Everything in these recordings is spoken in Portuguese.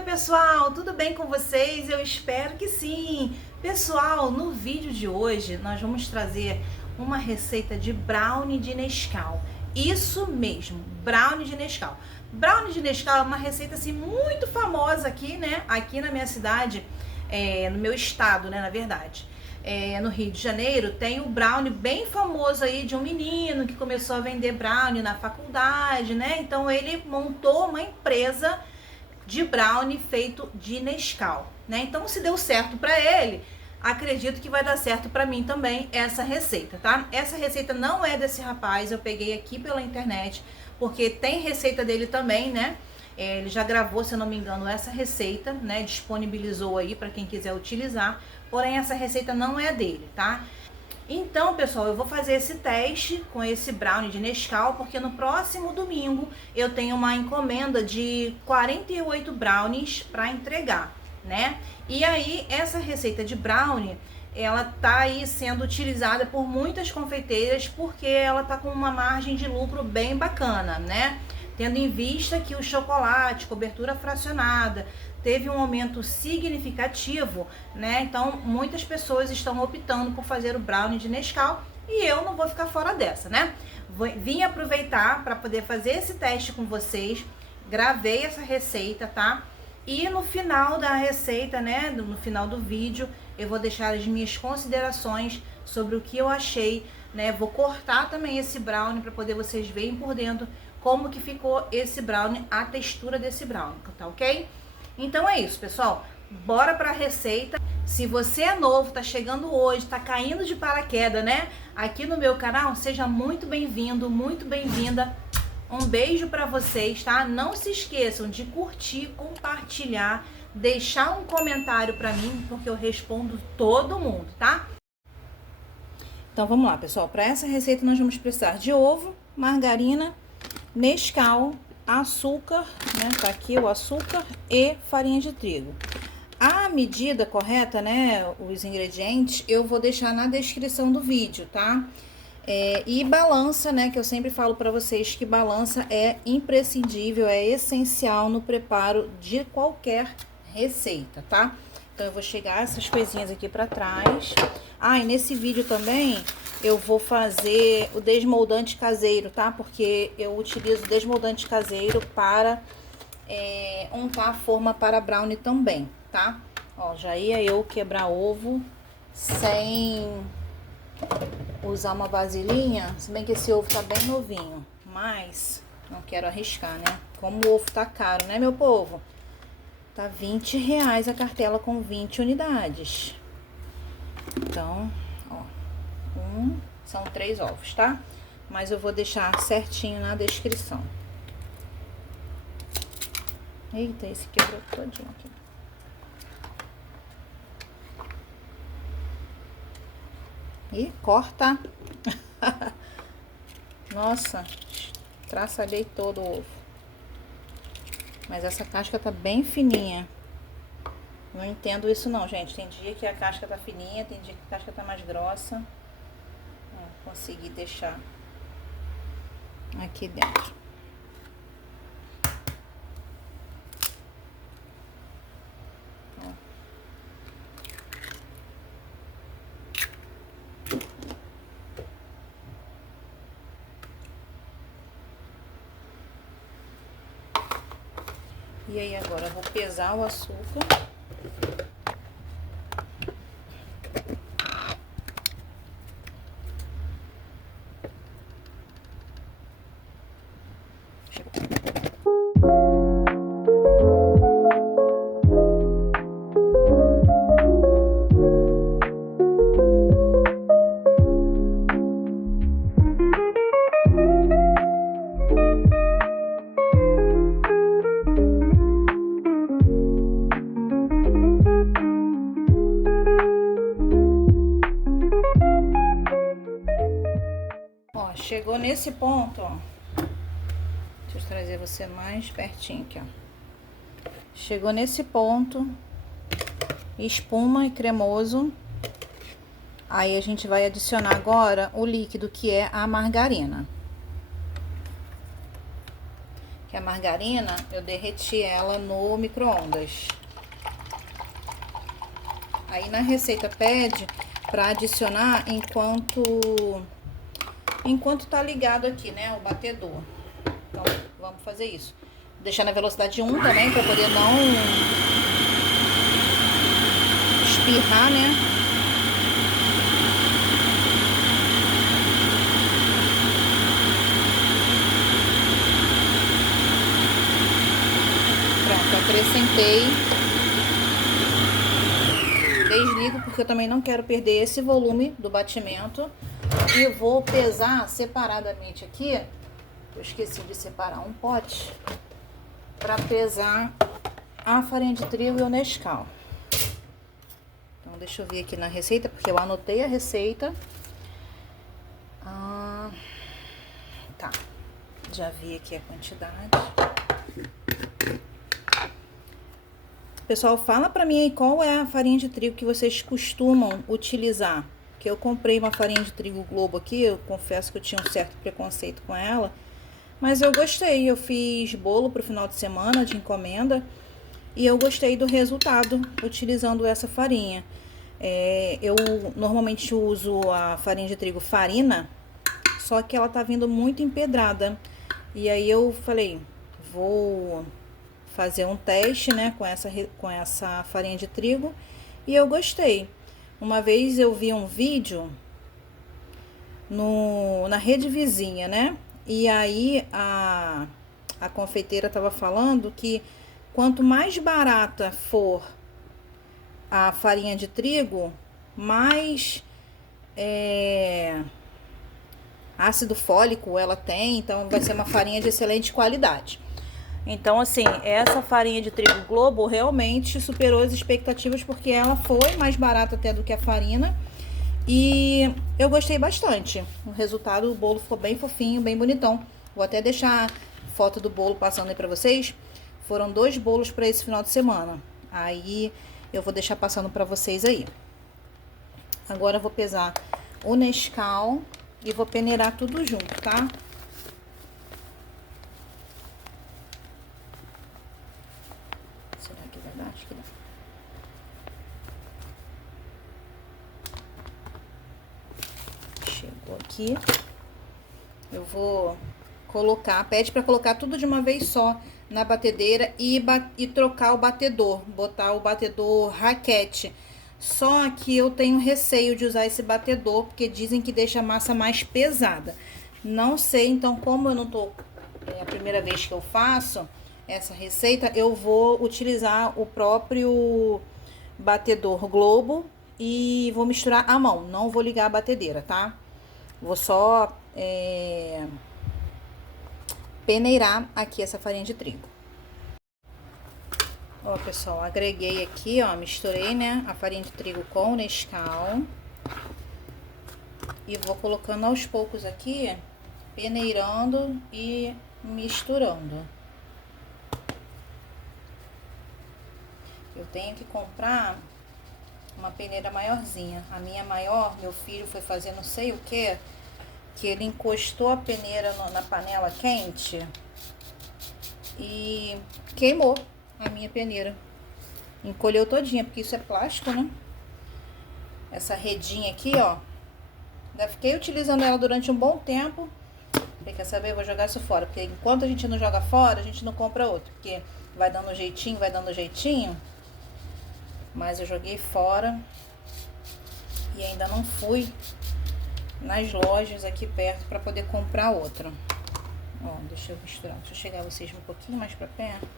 Oi pessoal, tudo bem com vocês? Eu espero que sim! Pessoal, no vídeo de hoje nós vamos trazer uma receita de brownie de Nescau. Isso mesmo, brownie de Nescau. Brownie de Nescau é uma receita assim muito famosa aqui, né? Aqui na minha cidade, no meu estado, né, na verdade. No Rio de Janeiro tem o brownie bem famoso aí de um menino que começou a vender brownie na faculdade, né? Então ele montou uma empresa de brownie feito de Nescau, né? Então se deu certo para ele, acredito que vai dar certo para mim também essa receita, tá? Essa receita não é desse rapaz, eu peguei aqui pela internet, porque tem receita dele também, né? Ele já gravou, se eu não me engano, essa receita, né? Disponibilizou aí para quem quiser utilizar, porém essa receita não é dele, tá? Então, pessoal, eu vou fazer esse teste com esse brownie de Nescau, porque no próximo domingo eu tenho uma encomenda de 48 brownies para entregar, né? E aí, essa receita de brownie, ela tá aí sendo utilizada por muitas confeiteiras, porque ela tá com uma margem de lucro bem bacana, né? Tendo em vista que o chocolate, cobertura fracionada, teve um aumento significativo, né? Então, muitas pessoas estão optando por fazer o brownie de Nescau e eu não vou ficar fora dessa, né? Vim aproveitar para poder fazer esse teste com vocês, gravei essa receita, tá? E no final da receita, né, no final do vídeo, eu vou deixar as minhas considerações sobre o que eu achei, né? Vou cortar também esse brownie para poder vocês verem por dentro como que ficou esse brownie, a textura desse brownie, tá ok? Então é isso, pessoal. Bora pra receita. Se você é novo, tá chegando hoje, tá caindo de paraquedas, né? Aqui no meu canal, seja muito bem-vindo, muito bem-vinda. Um beijo pra vocês, tá? Não se esqueçam de curtir, compartilhar, deixar um comentário pra mim, porque eu respondo todo mundo, tá? Então vamos lá, pessoal. Para essa receita nós vamos precisar de ovo, margarina, Nescau, açúcar, né? Tá aqui o açúcar e farinha de trigo. A medida correta, né? Os ingredientes eu vou deixar na descrição do vídeo, tá? E balança, né? Que eu sempre falo para vocês que balança é imprescindível, é essencial no preparo de qualquer receita, tá? Então eu vou chegar essas coisinhas aqui para trás. E nesse vídeo também eu vou fazer o desmoldante caseiro, tá? Porque eu utilizo desmoldante caseiro para untar a forma para brownie também, tá? Ó, já ia eu quebrar ovo sem usar uma vasilhinha, se bem que esse ovo tá bem novinho, mas não quero arriscar, né? Como o ovo tá caro, né, meu povo? Tá R$20 a cartela com 20 unidades. Então, ó, são 3 ovos, tá? Mas eu vou deixar certinho na descrição. Eita, esse quebrou todinho aqui. E corta. Nossa, traçalhei todo o ovo. Mas essa casca tá bem fininha. Não entendo isso não, gente. Tem dia que a casca tá fininha, tem dia que a casca tá mais grossa. Consegui deixar aqui dentro. E aí agora eu vou pesar o açúcar. Chegou nesse ponto, ó. Deixa eu trazer você mais pertinho aqui, ó. Chegou nesse ponto, espuma e cremoso. Aí a gente vai adicionar agora o líquido, que é a margarina. Que a margarina, eu derreti ela no micro-ondas. Aí na receita pede para adicionar enquanto tá ligado aqui, né, o batedor. Então, vamos fazer isso. Vou deixar na velocidade 1 também, para poder não espirrar, né? Pronto, acrescentei. Desligo, porque eu também não quero perder esse volume do batimento. E vou pesar separadamente aqui. Eu esqueci de separar um pote para pesar a farinha de trigo e o Nescau. Então, deixa eu ver aqui na receita, porque eu anotei a receita. Tá, já vi aqui a quantidade. Pessoal, fala pra mim aí qual é a farinha de trigo que vocês costumam utilizar. Que eu comprei uma farinha de trigo Globo aqui, eu confesso que eu tinha um certo preconceito com ela. Mas eu gostei, eu fiz bolo pro final de semana de encomenda. E eu gostei do resultado utilizando essa farinha. Eu normalmente uso a farinha de trigo Farina, só que ela tá vindo muito empedrada. E aí eu falei, vou fazer um teste, né, com essa farinha de trigo, e eu gostei. Uma vez eu vi um vídeo na rede vizinha, né, e aí a confeiteira tava falando que quanto mais barata for a farinha de trigo, mais ácido fólico ela tem, então vai ser uma farinha de excelente qualidade. Então, assim, essa farinha de trigo Globo realmente superou as expectativas, porque ela foi mais barata até do que a farina. E eu gostei bastante. O resultado, o bolo ficou bem fofinho, bem bonitão. Vou até deixar foto do bolo passando aí pra vocês. Foram 2 bolos para esse final de semana. Aí eu vou deixar passando pra vocês aí. Agora eu vou pesar o Nescau e vou peneirar tudo junto, tá? Chegou aqui. Eu vou colocar, pede para colocar tudo de uma vez só na batedeira e trocar o batedor, botar o batedor raquete. Só que eu tenho receio de usar esse batedor, porque dizem que deixa a massa mais pesada. Não sei, então, como eu não tô, é a primeira vez que eu faço essa receita, eu vou utilizar o próprio batedor Globo e vou misturar à mão. Não vou ligar a batedeira, tá? Vou só peneirar aqui essa farinha de trigo. Ó, pessoal, agreguei aqui, ó, misturei, né, a farinha de trigo com o Nescau. E vou colocando aos poucos aqui, peneirando e misturando. Eu tenho que comprar uma peneira maiorzinha. A minha maior, meu filho foi fazer não sei o que ele encostou a peneira na panela quente e queimou a minha peneira. Encolheu todinha, porque isso é plástico, né? Essa redinha aqui, ó. Ainda fiquei utilizando ela durante um bom tempo. Falei, quer saber? Eu vou jogar isso fora. Porque enquanto a gente não joga fora, a gente não compra outro. Porque vai dando jeitinho, vai dando jeitinho. Mas eu joguei fora. E ainda não fui nas lojas aqui perto para poder comprar outra. Ó, deixa eu misturar. Deixa eu chegar vocês um pouquinho mais para perto.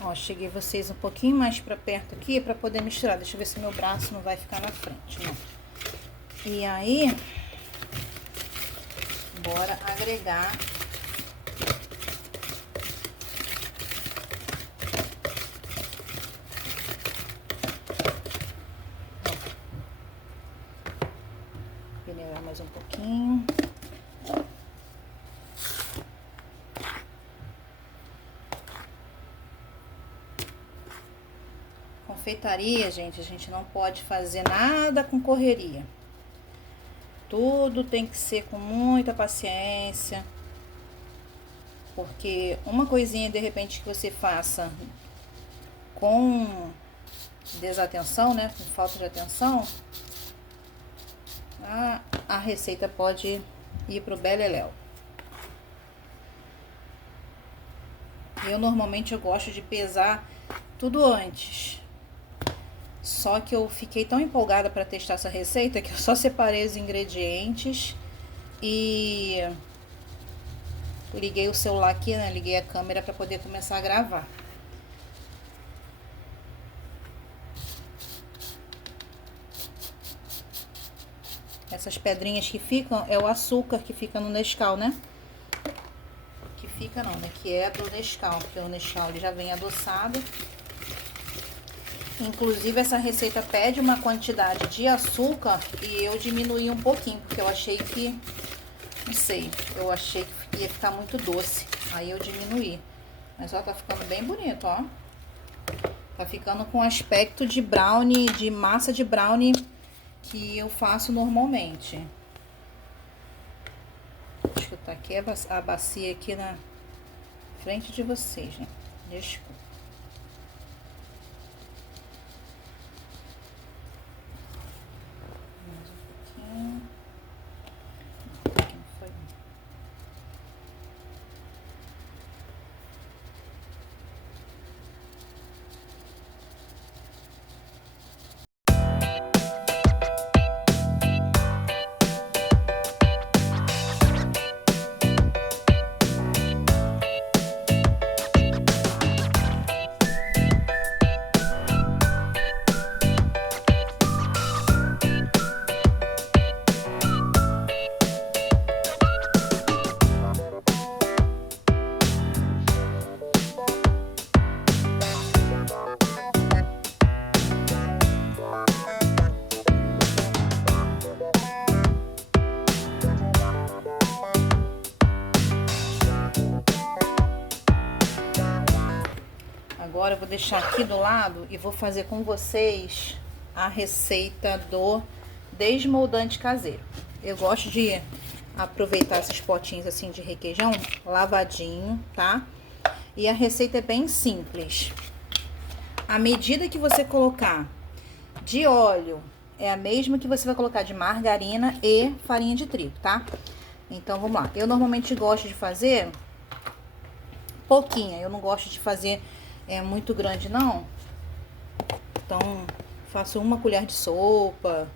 Ó, cheguei vocês um pouquinho mais para perto aqui para poder misturar. Deixa eu ver se meu braço não vai ficar na frente, né? E aí, bora agregar peneirar mais um pouquinho. Confeitaria, gente, a gente não pode fazer nada com correria. Tudo tem que ser com muita paciência. Porque uma coisinha de repente que você faça com desatenção, né, com falta de atenção, a receita pode ir pro beleléu. Normalmente eu gosto de pesar tudo antes. Só que eu fiquei tão empolgada para testar essa receita que eu só separei os ingredientes e liguei o celular aqui, né? Liguei a câmera para poder começar a gravar. Essas pedrinhas que ficam é o açúcar que fica no Nescau, né? Que fica não, né? Que é do Nescau, porque o Nescau ele já vem adoçado. Inclusive essa receita pede uma quantidade de açúcar e eu diminuí um pouquinho, porque eu achei que, não sei, eu achei que ia ficar muito doce. Aí eu diminuí. Mas ó, tá ficando bem bonito, ó. Tá ficando com aspecto de brownie, de massa de brownie que eu faço normalmente. Deixa eu botar aqui a bacia aqui na frente de vocês, né? Desculpa. Mais um pouquinho. Aqui não foi. Agora eu vou deixar aqui do lado e vou fazer com vocês a receita do desmoldante caseiro. Eu gosto de aproveitar esses potinhos assim de requeijão lavadinho, tá? E a receita é bem simples. A medida que você colocar de óleo é a mesma que você vai colocar de margarina e farinha de trigo, tá? Então vamos lá. Eu normalmente gosto de fazer pouquinha, eu não gosto de fazer muito grande não. Então faço uma colher de sopa,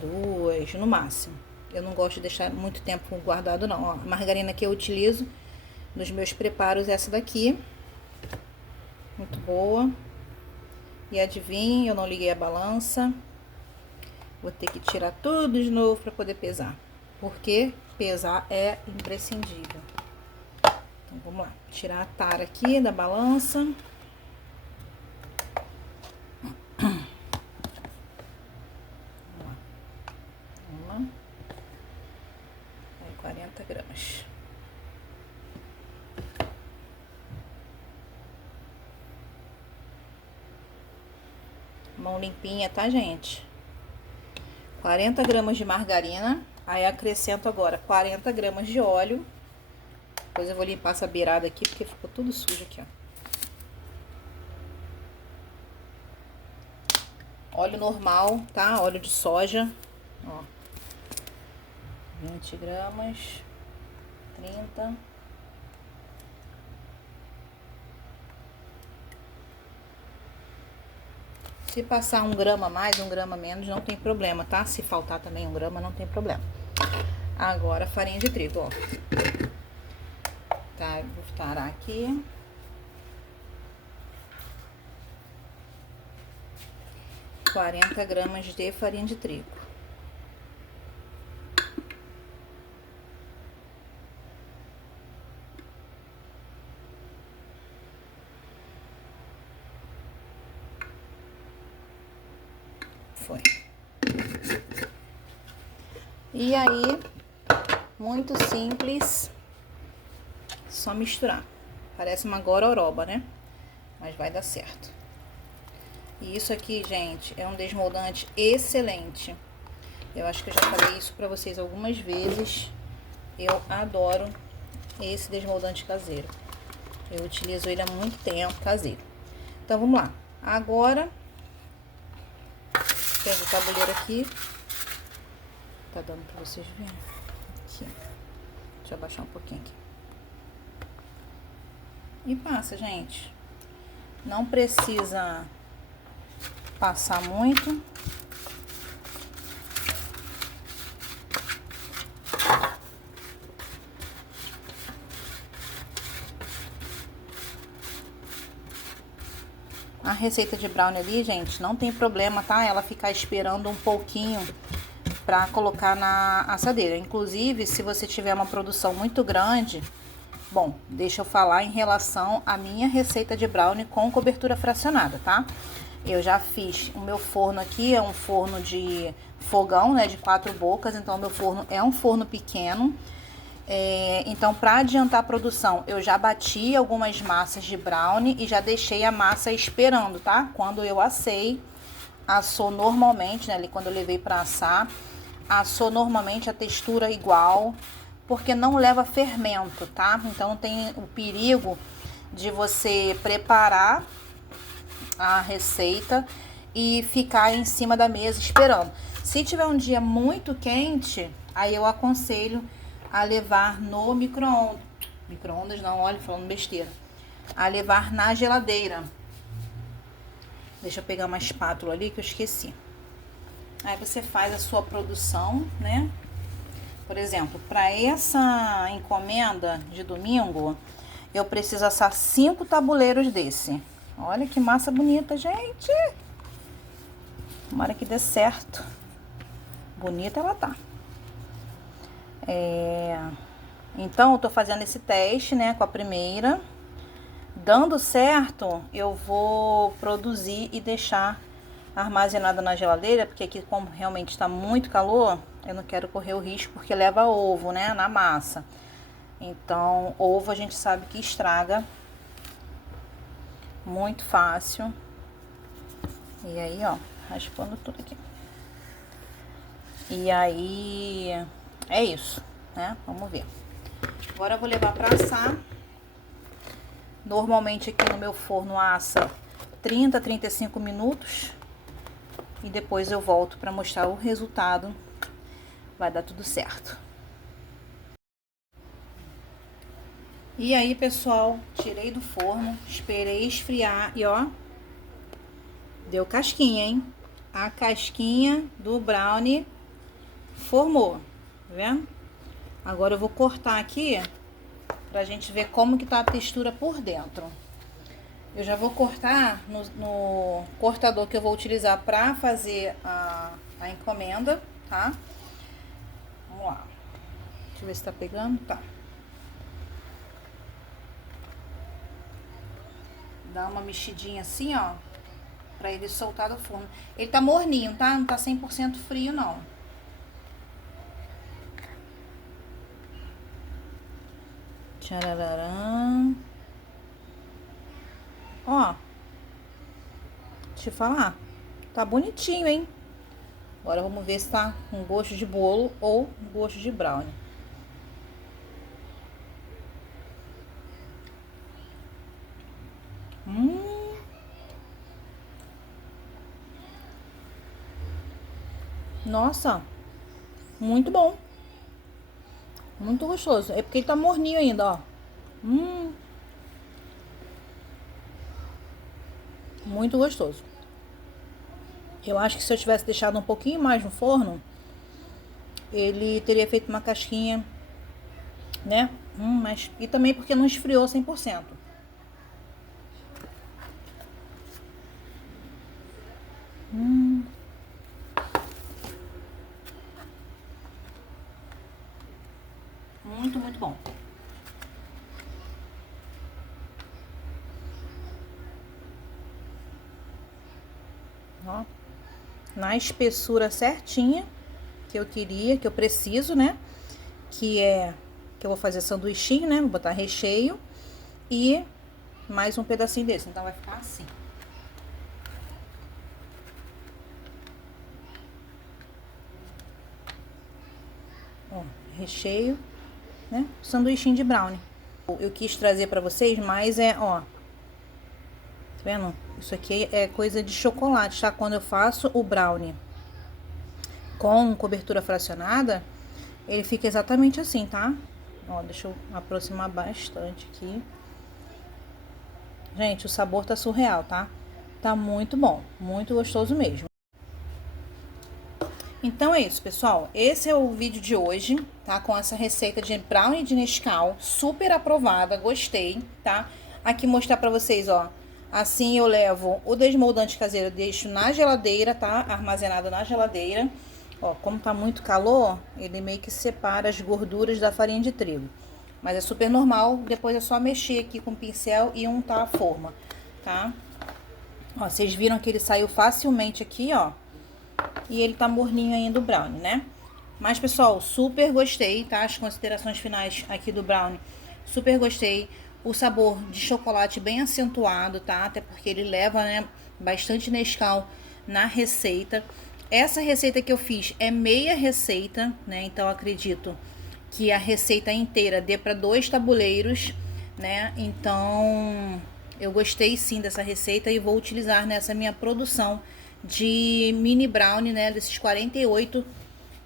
2 no máximo. Eu não gosto de deixar muito tempo guardado não. Ó, a margarina que eu utilizo nos meus preparos é essa daqui, muito boa. E adivinha, eu não liguei a balança. Vou ter que tirar tudo de novo para poder pesar, porque pesar é imprescindível. Então vamos lá, tirar a tara aqui da balança. Vamos lá. Aí 40 gramas. Mão limpinha, tá, gente? 40 gramas de margarina. Aí acrescento agora 40 gramas de óleo. Depois eu vou limpar essa beirada aqui, porque ficou tudo sujo aqui, ó. Óleo normal, tá? Óleo de soja, ó. 20 gramas, 30. Se passar 1 grama a mais, 1 grama a menos, não tem problema, tá? Se faltar também 1 grama, não tem problema. Agora, farinha de trigo, ó. Tá, vou tarar aqui. ,40 gramas de farinha de trigo. Foi. E aí, muito simples. Só misturar. Parece uma gororoba, né? Mas vai dar certo. E isso aqui, gente, é um desmoldante excelente. Eu acho que eu já falei isso pra vocês algumas vezes. Eu adoro esse desmoldante caseiro. Eu utilizo ele há muito tempo, caseiro. Então, vamos lá. Agora, pego o tabuleiro aqui. Tá dando pra vocês verem? Aqui. Deixa eu abaixar um pouquinho aqui. E passa, gente. Não precisa passar muito. A receita de brownie ali, gente, não tem problema, tá? Ela ficar esperando um pouquinho pra colocar na assadeira. Inclusive, se você tiver uma produção muito grande... Bom, deixa eu falar em relação à minha receita de brownie com cobertura fracionada, tá? Eu já fiz o meu forno aqui, é um forno de fogão, né, de 4 bocas. Então, o meu forno é um forno pequeno. Então, para adiantar a produção, eu já bati algumas massas de brownie e já deixei a massa esperando, tá? Quando eu assei, assou normalmente, né? Ali quando eu levei para assar, assou normalmente a textura igual, porque não leva fermento, tá? Então, tem o perigo de você preparar a receita e ficar em cima da mesa esperando. Se tiver um dia muito quente, aí eu aconselho a levar no micro-ondas. Micro-ondas não, olha, falando besteira. A levar na geladeira. Deixa eu pegar uma espátula ali que eu esqueci. Aí você faz a sua produção, né? Por exemplo, para essa encomenda de domingo, eu preciso assar 5 tabuleiros desse. Olha que massa bonita, gente. Tomara que dê certo. Bonita ela tá. Então, eu tô fazendo esse teste, né, com a primeira. Dando certo, eu vou produzir e deixar armazenada na geladeira, porque aqui, como realmente está muito calor, eu não quero correr o risco, porque leva ovo, né, na massa. Então, ovo a gente sabe que estraga muito fácil. E aí, ó, raspando tudo aqui. E aí, é isso, né? Vamos ver. Agora eu vou levar para assar. Normalmente aqui no meu forno assa 30, 35 minutos. E depois eu volto para mostrar o resultado. Vai dar tudo certo. E aí, pessoal, tirei do forno, esperei esfriar e ó, deu casquinha, hein? A casquinha do brownie formou, tá vendo? Agora eu vou cortar aqui pra gente ver como que tá a textura por dentro. Eu já vou cortar no cortador que eu vou utilizar pra fazer a encomenda, tá? Vamos lá. Deixa eu ver se tá pegando. Tá. Dá uma mexidinha assim, ó, pra ele soltar do forno. Ele tá morninho, tá? Não tá 100% frio, não. Tchararã. Ó. Deixa eu falar. Tá bonitinho, hein? Agora vamos ver se tá com gosto de bolo ou gosto de brownie. Nossa, muito bom. Muito gostoso. É porque ele tá morninho ainda, ó. Muito gostoso. Eu acho que se eu tivesse deixado um pouquinho mais no forno, ele teria feito uma casquinha, né? Mas... E também porque não esfriou 100%. Muito, muito bom. Ó, na espessura certinha que eu queria, que eu preciso, né? Que eu vou fazer sanduichinho, né? Vou botar recheio e mais um pedacinho desse. Então vai ficar assim. Ó, recheio né? Sanduichinho de brownie. Eu quis trazer pra vocês, mas ó. Tá vendo? Isso aqui é coisa de chocolate, tá? Quando eu faço o brownie com cobertura fracionada, ele fica exatamente assim, tá? Ó, deixa eu aproximar bastante aqui. Gente, o sabor tá surreal, tá? Tá muito bom, muito gostoso mesmo. Então é isso, pessoal. Esse é o vídeo de hoje, tá? Com essa receita de brownie de Nescau, super aprovada, gostei, tá? Aqui mostrar pra vocês, ó. Assim eu levo o desmoldante caseiro, deixo na geladeira, tá? Armazenado na geladeira. Ó, como tá muito calor, ele meio que separa as gorduras da farinha de trigo. Mas é super normal, depois é só mexer aqui com o pincel e untar a forma, tá? Ó, vocês viram que ele saiu facilmente aqui, ó. E ele tá morninho ainda o brownie, né? Mas, pessoal, super gostei, tá? As considerações finais aqui do brownie, super gostei. O sabor de chocolate bem acentuado, tá? Até porque ele leva, né, bastante Nescau na receita. Essa receita que eu fiz é meia receita, né? Então, acredito que a receita inteira dê para 2 tabuleiros, né? Então, eu gostei sim dessa receita e vou utilizar nessa minha produção de mini brownie, né? Desses 48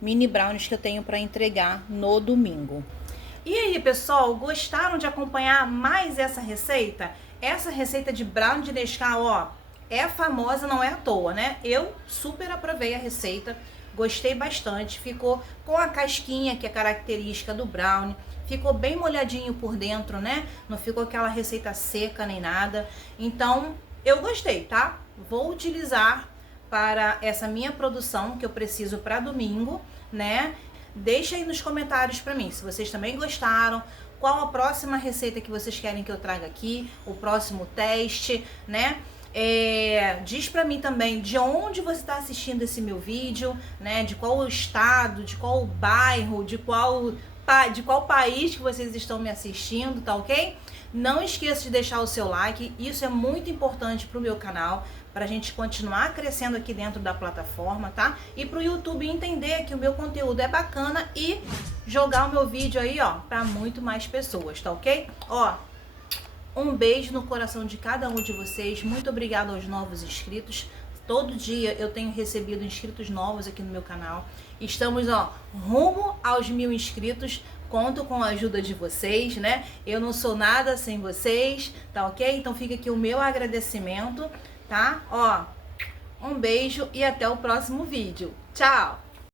mini brownies que eu tenho para entregar no domingo. E aí, pessoal, gostaram de acompanhar mais essa receita? Essa receita de brownie de Nescau, ó, é famosa, não é à toa, né? Eu super aprovei a receita, gostei bastante. Ficou com a casquinha, que é característica do brownie. Ficou bem molhadinho por dentro, né? Não ficou aquela receita seca nem nada. Então, eu gostei, tá? Vou utilizar para essa minha produção que eu preciso para domingo, né? Deixa aí nos comentários para mim se vocês também gostaram, qual a próxima receita que vocês querem que eu traga aqui, o próximo teste, né? Diz pra mim também de onde você está assistindo esse meu vídeo, né? De qual estado, de qual bairro, de qual país que vocês estão me assistindo, tá ok? Não esqueça de deixar o seu like, isso é muito importante pro meu canal, pra gente continuar crescendo aqui dentro da plataforma, tá? E pro YouTube entender que o meu conteúdo é bacana e jogar o meu vídeo aí, ó, pra muito mais pessoas, tá ok? Ó, um beijo no coração de cada um de vocês. Muito obrigada aos novos inscritos. Todo dia eu tenho recebido inscritos novos aqui no meu canal. Estamos, ó, rumo aos 1000 inscritos. Conto com a ajuda de vocês, né? Eu não sou nada sem vocês, tá ok? Então fica aqui o meu agradecimento, tá? Ó, um beijo e até o próximo vídeo. Tchau!